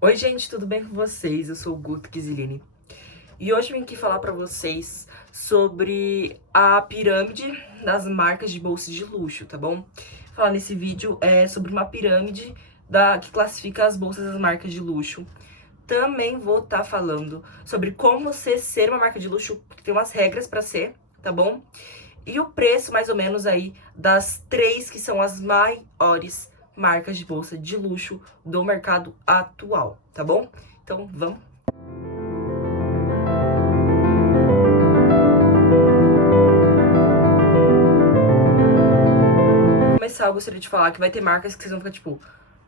Oi, gente, tudo bem com vocês? Eu sou o Guto Kizilini e hoje eu vim aqui falar pra vocês sobre a pirâmide das marcas de bolsa de luxo, tá bom? Falar nesse vídeo é sobre uma pirâmide que classifica as bolsas das marcas de luxo. Também vou estar falando sobre como você ser uma marca de luxo, porque tem umas regras pra ser, tá bom? E o preço, mais ou menos, aí das três que são as maiores marcas de bolsa de luxo do mercado atual, tá bom? Então, vamos. Pra começar, eu gostaria de falar que vai ter marcas que vocês vão ficar tipo,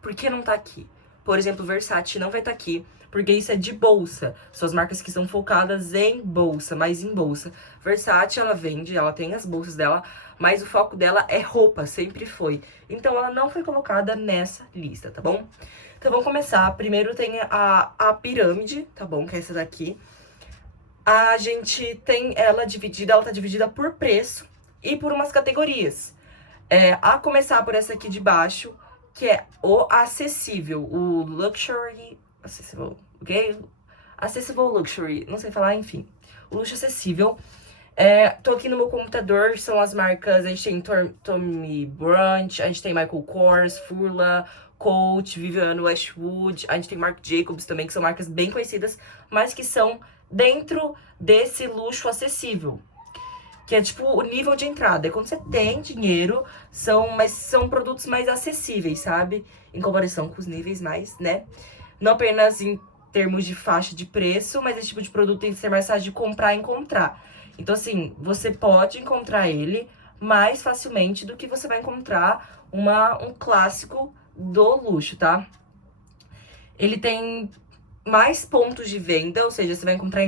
por que não tá aqui? Por exemplo, Versace não vai estar aqui, porque isso é de bolsa. São as marcas que são focadas em bolsa, mais em bolsa. Versace, ela vende, ela tem as bolsas dela, mas o foco dela é roupa, sempre foi. Então, ela não foi colocada nessa lista, tá bom? Então, vamos começar. Primeiro tem a pirâmide, tá bom? Que é essa daqui. A gente tem ela tá dividida por preço e por umas categorias. A começar por essa aqui de baixo, que é o acessível, o luxury, acessível, ok? Accessible luxury, não sei falar, enfim. O luxo acessível. Tô aqui no meu computador, são as marcas, a gente tem Tommy Brunch, a gente tem Michael Kors, Furla, Coach, Vivienne Westwood, a gente tem Marc Jacobs também, que são marcas bem conhecidas, mas que são dentro desse luxo acessível. Que é tipo o nível de entrada. É quando você tem dinheiro, mas são produtos mais acessíveis, sabe? Em comparação com os níveis mais, né? Não apenas em termos de faixa de preço, mas esse tipo de produto tem que ser mais fácil de comprar e encontrar. Então, assim, você pode encontrar ele mais facilmente do que você vai encontrar um clássico do luxo, tá? Ele tem mais pontos de venda, ou seja, você vai encontrar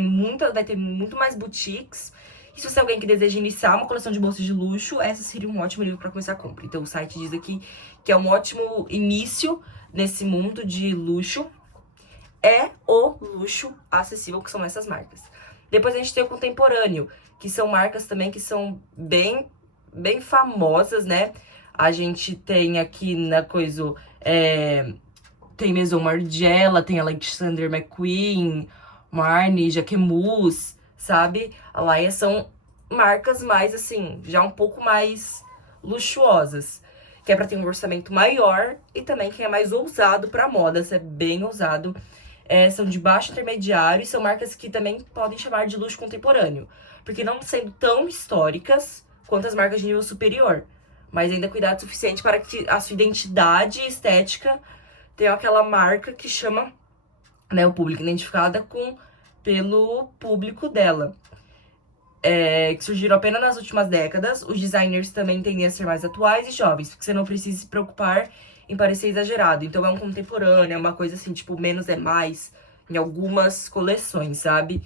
vai ter muito mais boutiques. E se você é alguém que deseja iniciar uma coleção de bolsas de luxo, essa seria um ótimo livro para começar a compra. Então o site diz aqui que é um ótimo início nesse mundo de luxo. É o luxo acessível, que são essas marcas. Depois a gente tem o contemporâneo, que são marcas também que são bem famosas, né? A gente tem aqui na coisa tem Maison Margiela, tem Alexander McQueen, Marni, Jacquemus, sabe? A Laia são marcas mais, assim, já um pouco mais luxuosas. Que é pra ter um orçamento maior e também quem é mais ousado pra moda, isso é bem ousado. São de baixo intermediário e são marcas que também podem chamar de luxo contemporâneo. Porque não sendo tão históricas quanto as marcas de nível superior. Mas ainda cuidado suficiente para que a sua identidade estética tem aquela marca que chama, né, o público identificada pelo público dela. Que surgiram apenas nas últimas décadas. Os designers também tendem a ser mais atuais e jovens, porque você não precisa se preocupar em parecer exagerado. Então é um contemporâneo, é uma coisa assim, tipo, menos é mais em algumas coleções, sabe?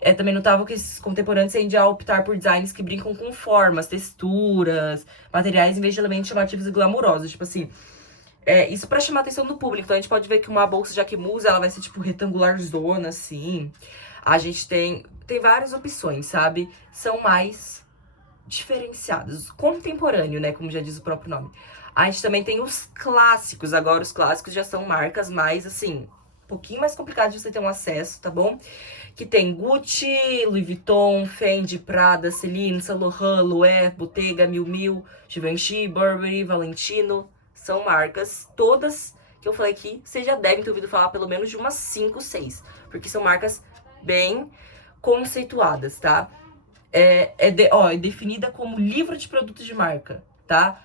É também notável que esses contemporâneos tendem a optar por designs que brincam com formas, texturas, materiais, em vez de elementos chamativos e glamurosos. Tipo assim, isso pra chamar a atenção do público. Então a gente pode ver que uma bolsa Jacquemus, ela vai ser tipo retangular zona, assim. A gente tem várias opções, sabe? São mais diferenciadas. Contemporâneo, né? Como já diz o próprio nome. A gente também tem os clássicos. Agora, os clássicos já são marcas mais, assim, um pouquinho mais complicadas de você ter um acesso, tá bom? Que tem Gucci, Louis Vuitton, Fendi, Prada, Celine, Saint Laurent, Loewe, Bottega, Miu Miu, Givenchy, Burberry, Valentino. São marcas todas que eu falei aqui, vocês já devem ter ouvido falar pelo menos de umas 5, 6. Porque são marcas bem conceituadas, tá? É definida como livro de produtos de marca, tá?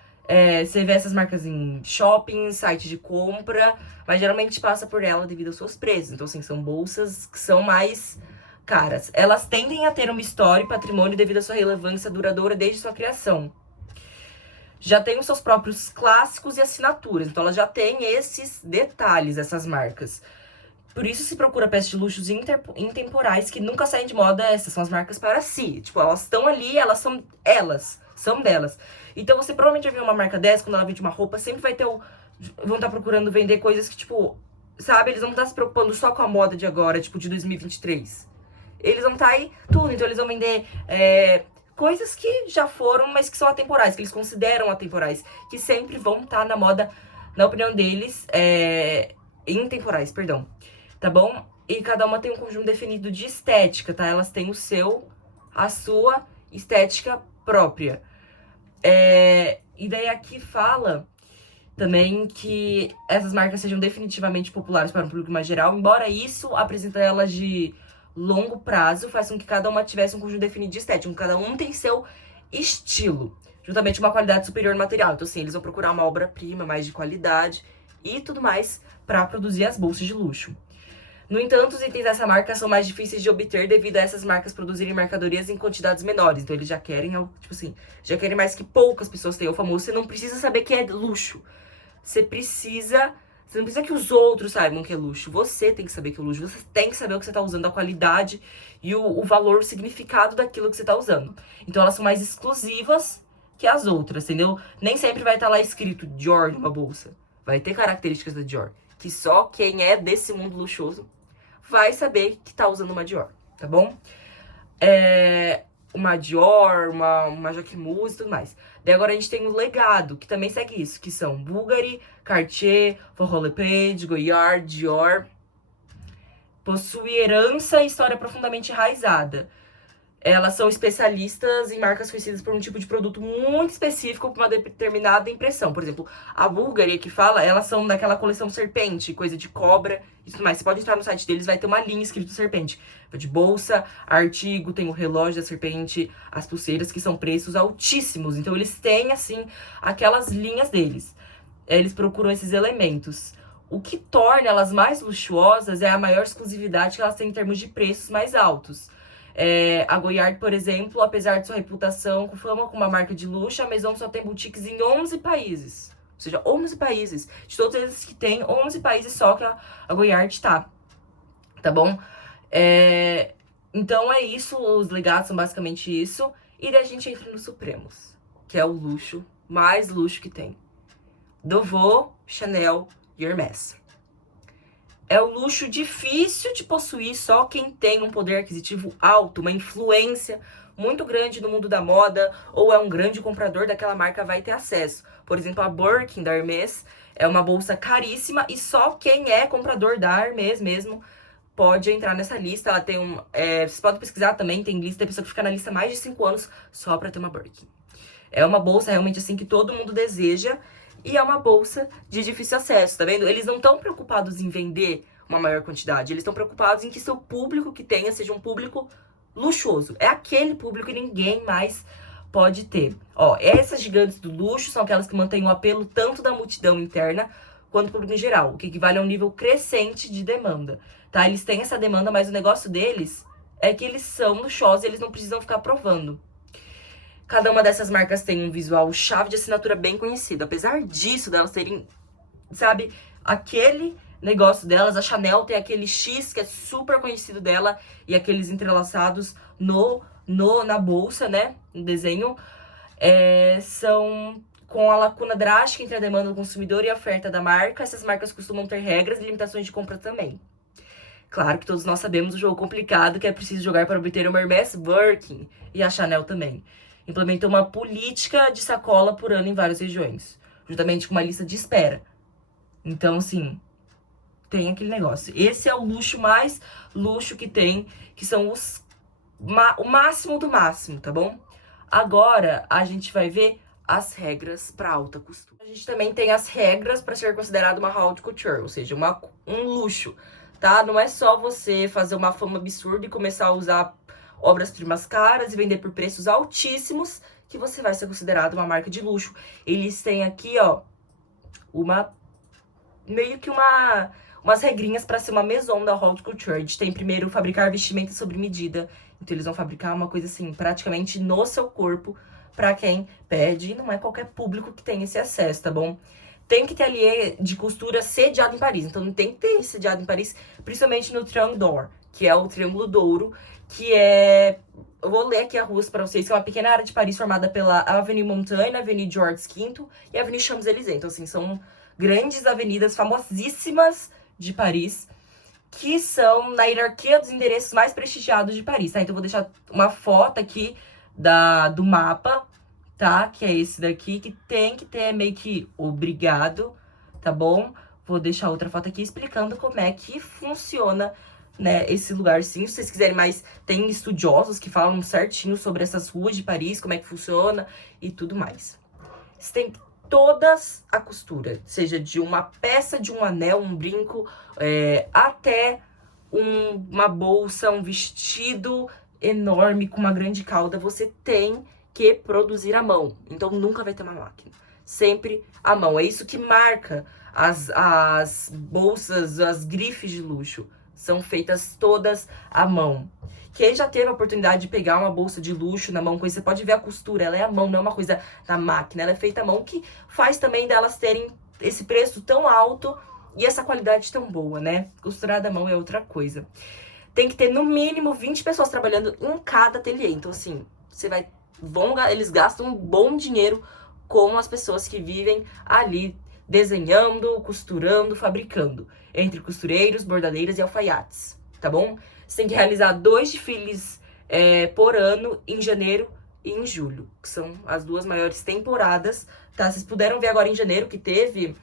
Você vê essas marcas em shopping, site de compra, mas geralmente passa por ela devido aos seus preços. Então, assim, são bolsas que são mais caras. Elas tendem a ter uma história e patrimônio devido à sua relevância duradoura desde sua criação. Já tem os seus próprios clássicos e assinaturas, então elas já têm esses detalhes, essas marcas. Por isso se procura peças de luxos intemporais que nunca saem de moda. Essas são as marcas para si. Tipo, elas estão ali, são delas. Então você provavelmente vai ver uma marca dessa, quando ela vende uma roupa, sempre vão estar procurando vender coisas que, tipo, sabe, eles vão estar se preocupando só com a moda de agora, tipo, de 2023. Eles vão estar aí tudo, então eles vão vender coisas que já foram, mas que são atemporais, que eles consideram atemporais, que sempre vão estar na moda, na opinião deles, intemporais, perdão, tá bom? E cada uma tem um conjunto definido de estética, tá? Elas têm a sua estética própria. E daí aqui fala também que essas marcas sejam definitivamente populares para o público mais geral, embora isso apresenta elas de longo prazo, faz com que cada uma tivesse um conjunto definido de estética, cada um tem seu estilo, juntamente uma qualidade superior no material. Então, assim, eles vão procurar uma obra-prima mais de qualidade e tudo mais para produzir as bolsas de luxo. No entanto, os itens dessa marca são mais difíceis de obter devido a essas marcas produzirem mercadorias em quantidades menores. Então, eles já querem, tipo assim, já querem mais que poucas pessoas tenham. O famoso, você não precisa saber que é luxo. Você não precisa que os outros saibam que é luxo. Você tem que saber que é luxo. Você tem que saber o que você tá usando, a qualidade e o valor, o significado daquilo que você tá usando. Então, elas são mais exclusivas que as outras, entendeu? Nem sempre vai estar lá escrito Dior numa bolsa. Vai ter características da Dior, que só quem é desse mundo luxuoso vai saber que tá usando uma Dior, tá bom? Uma Dior, uma Jacquemus e tudo mais. Daí agora a gente tem o legado, que também segue isso, que são Bulgari, Cartier, Polo Lepage, Goyard, Dior. Possui herança e história profundamente enraizada. Elas são especialistas em marcas conhecidas por um tipo de produto muito específico para uma determinada impressão. Por exemplo, a Bulgari que fala, elas são daquela coleção serpente, coisa de cobra e tudo mais. Você pode entrar no site deles, vai ter uma linha escrito serpente. De bolsa, artigo, tem o relógio da serpente, as pulseiras, que são preços altíssimos. Então, eles têm, assim, aquelas linhas deles. Eles procuram esses elementos. O que torna elas mais luxuosas é a maior exclusividade que elas têm em termos de preços mais altos. A Goyard, por exemplo, apesar de sua reputação com fama como uma marca de luxo, a Maison só tem boutiques em 11 países. Ou seja, 11 países. De todos eles que tem, 11 países só que a Goyard tá. Tá bom? Então é isso, os legados são basicamente isso. E daí a gente entra nos Supremos, que é o luxo, mais luxo que tem. Douveau, Chanel e Hermès. É um luxo difícil de possuir só quem tem um poder aquisitivo alto, uma influência muito grande no mundo da moda, ou é um grande comprador daquela marca, vai ter acesso. Por exemplo, a Birkin da Hermès é uma bolsa caríssima e só quem é comprador da Hermès mesmo pode entrar nessa lista. Ela tem vocês podem pesquisar também, tem lista, tem pessoa que fica na lista há mais de 5 anos só pra ter uma Birkin. É uma bolsa realmente assim que todo mundo deseja. E é uma bolsa de difícil acesso, tá vendo? Eles não estão preocupados em vender uma maior quantidade. Eles estão preocupados em que seu público que tenha seja um público luxuoso. É aquele público que ninguém mais pode ter. Ó, essas gigantes do luxo são aquelas que mantêm o apelo tanto da multidão interna quanto do público em geral, o que equivale a um nível crescente de demanda, tá? Eles têm essa demanda, mas o negócio deles é que eles são luxuosos e eles não precisam ficar provando. Cada uma dessas marcas tem um visual chave de assinatura bem conhecido. Apesar disso, delas terem, sabe, aquele negócio delas, a Chanel tem aquele X que é super conhecido dela e aqueles entrelaçados na bolsa, né, no desenho, são com a lacuna drástica entre a demanda do consumidor e a oferta da marca. Essas marcas costumam ter regras e limitações de compra também. Claro que todos nós sabemos o jogo complicado que é preciso jogar para obter uma Hermès Birkin e a Chanel também. Implementou uma política de sacola por ano em várias regiões, juntamente com uma lista de espera. Então, assim, tem aquele negócio. Esse é o luxo mais luxo que tem, que são o máximo do máximo, tá bom? Agora, a gente vai ver as regras para alta costura. A gente também tem as regras para ser considerado uma haute couture, ou seja, um luxo, tá? Não é só você fazer uma fama absurda e começar a usar obras-primas caras e vender por preços altíssimos que você vai ser considerado uma marca de luxo. Eles têm aqui, ó, meio que umas regrinhas para ser uma maison da haute couture. A gente tem primeiro fabricar vestimenta sob medida. Então eles vão fabricar uma coisa assim, praticamente no seu corpo, para quem pede. E não é qualquer público que tem esse acesso, tá bom? Tem que ter ateliê de costura sediado em Paris. Então tem que ter sediado em Paris, principalmente no Triangle d'Or, que é o Triângulo Douro, que é... Eu vou ler aqui a rua para vocês, que é uma pequena área de Paris formada pela Avenue Montaigne, Avenue Georges V e Avenue Champs-Élysées. Então, assim, são grandes avenidas famosíssimas de Paris, que são na hierarquia dos endereços mais prestigiados de Paris, tá? Então, eu vou deixar uma foto aqui do mapa, tá? Que é esse daqui, que tem que ter meio que obrigado, tá bom? vou deixar outra foto aqui explicando como é que funciona, né, esse lugar sim. Se vocês quiserem mais, tem estudiosos que falam certinho sobre essas ruas de Paris, como é que funciona e tudo mais. Você tem todas a costura, seja de uma peça, de um anel, um brinco, até uma bolsa, um vestido enorme com uma grande cauda, você tem que produzir à mão. Então nunca vai ter uma máquina. Sempre à mão. É isso que marca as bolsas, as grifes de luxo. São feitas todas à mão. Quem já teve a oportunidade de pegar uma bolsa de luxo na mão, você pode ver a costura, ela é à mão, não é uma coisa na máquina, ela é feita à mão, que faz também delas terem esse preço tão alto e essa qualidade tão boa, né? Costurada à mão é outra coisa. Tem que ter no mínimo 20 pessoas trabalhando em cada ateliê. Então, assim, eles gastam um bom dinheiro com as pessoas que vivem ali desenhando, costurando, fabricando, entre costureiros, bordadeiras e alfaiates, tá bom? Você tem que realizar 2 desfiles por ano, em janeiro e em julho, que são as 2 maiores temporadas, tá? Vocês puderam ver agora em janeiro que teve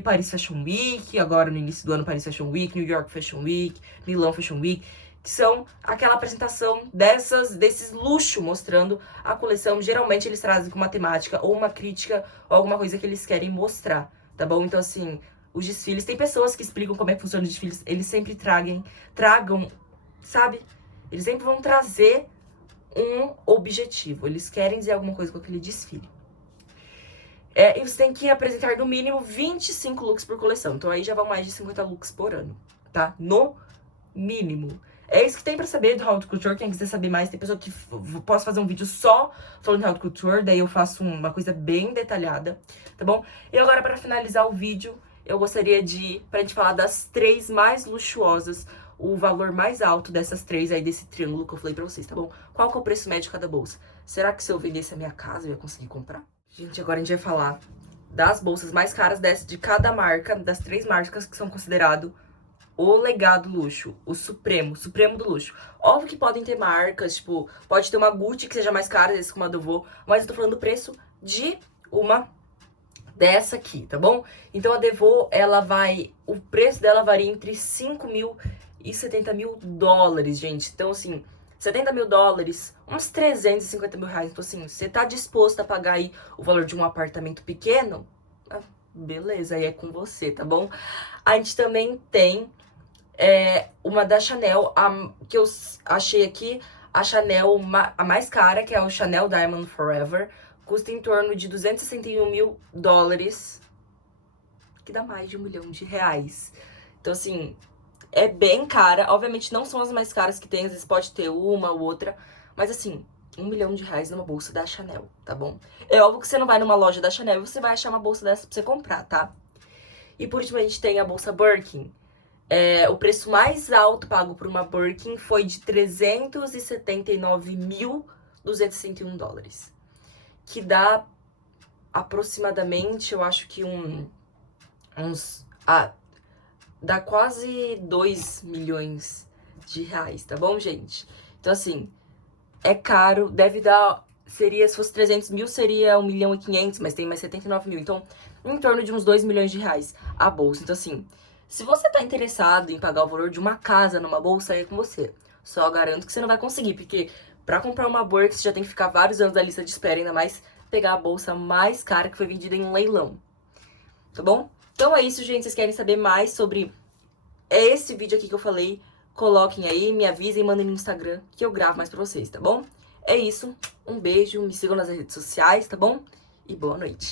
Paris Fashion Week, agora no início do ano Paris Fashion Week, New York Fashion Week, Milão Fashion Week, que são aquela apresentação desses luxo, mostrando a coleção. Geralmente eles trazem com uma temática ou uma crítica ou alguma coisa que eles querem mostrar, tá bom? Então, assim, os desfiles, tem pessoas que explicam como é que funciona os desfiles, eles sempre tragam, sabe? Eles sempre vão trazer um objetivo, eles querem dizer alguma coisa com aquele desfile. E você tem que apresentar no mínimo 25 looks por coleção, então aí já vão mais de 50 looks por ano, tá? No mínimo. É isso que tem pra saber do Haute Couture. Quem quiser saber mais, tem pessoa que posso fazer um vídeo só falando de Haute Couture, daí eu faço uma coisa bem detalhada, tá bom? E agora, pra finalizar o vídeo, eu gostaria pra gente falar das 3 mais luxuosas, o valor mais alto dessas 3 aí, desse triângulo que eu falei pra vocês, tá bom? Qual que é o preço médio de cada bolsa? Será que se eu vendesse a minha casa eu ia conseguir comprar? Gente, agora a gente vai falar das bolsas mais caras de cada marca, das 3 marcas que são consideradas o legado luxo, o supremo do luxo. Óbvio que podem ter marcas, tipo, pode ter uma Gucci que seja mais cara, esse como a Devaux, mas eu tô falando do preço de uma dessa aqui, tá bom? Então a Devaux, o preço dela varia entre 5 mil e 70 mil dólares, gente. Então, assim, 70 mil dólares, uns 350 mil reais. Então, assim, você tá disposto a pagar aí o valor de um apartamento pequeno? Beleza, aí é com você, tá bom? A gente também tem uma da Chanel, que eu achei aqui, a Chanel, a mais cara, que é o Chanel Diamond Forever, custa em torno de 261 mil dólares, que dá mais de R$1 milhão. Então, assim, é bem cara. Obviamente não são as mais caras que tem, às vezes pode ter uma ou outra, mas assim, R$1 milhão numa bolsa da Chanel, tá bom? É óbvio que você não vai numa loja da Chanel e você vai achar uma bolsa dessa pra você comprar, tá? E por último a gente tem a bolsa Birkin. O preço mais alto pago por uma Birkin foi de 379.261 dólares. Que dá aproximadamente, eu acho que dá quase 2 milhões de reais, tá bom, gente? Então, assim, é caro, deve dar, se fosse 300 mil, seria 1 milhão e 500, mas tem mais 79 mil. Então, em torno de uns 2 milhões de reais a bolsa. Então, assim, se você tá interessado em pagar o valor de uma casa numa bolsa, é com você. Só garanto que você não vai conseguir, porque pra comprar uma Birkin, você já tem que ficar vários anos na lista de espera, ainda mais pegar a bolsa mais cara que foi vendida em um leilão. Tá bom? Então é isso, gente. Vocês querem saber mais sobre esse vídeo aqui que eu falei? Coloquem aí, me avisem, mandem no Instagram que eu gravo mais pra vocês, tá bom? É isso. Um beijo, me sigam nas redes sociais, tá bom? E boa noite.